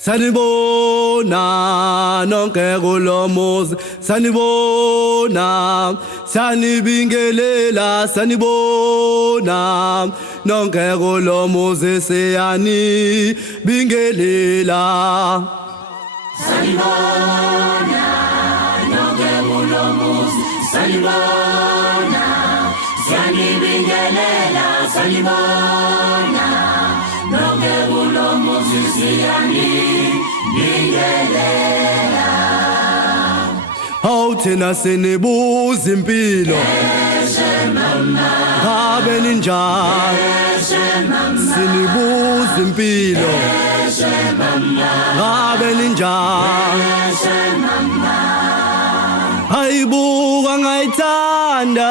Sanibona nonke kulomuzi, sanibona sanibingelela, sanibona nonke kulomuzi siyani bingelela. Sanibona nonke kulomuzi, sanibona siyanibingelela, sanibona nonke kulomuzi siyanibingelela. Hawu thina sinibuza impilo, ngabe ninjani? Sinibuza impilo, ngabe ninjani? Hayibuka ngayithanda,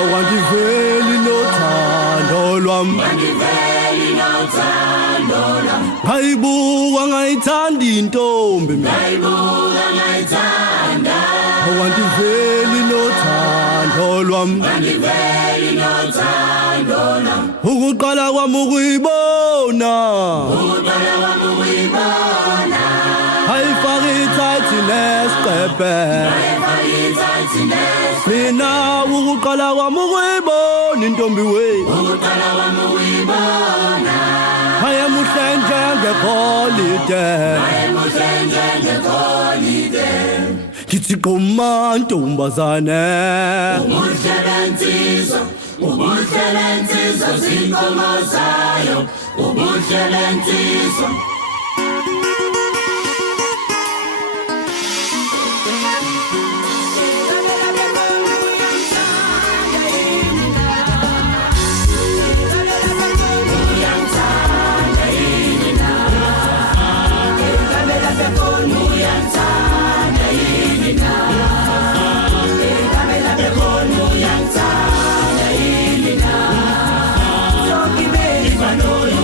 awandiveli nothando lwami. Hayibuka ngayithanda intombi mina, awandiveli nothando lwami. Ukuqala kwami ukuyibona, ayifaka ithathi nesiqephe. Mina ukuqala kwami ukuyibona intombi wethu, ayemuhle njengegolide, ngithi qoma ntombazane, ubuhle bensizwa zinkomo zayo, ubuhle bensizwa. No,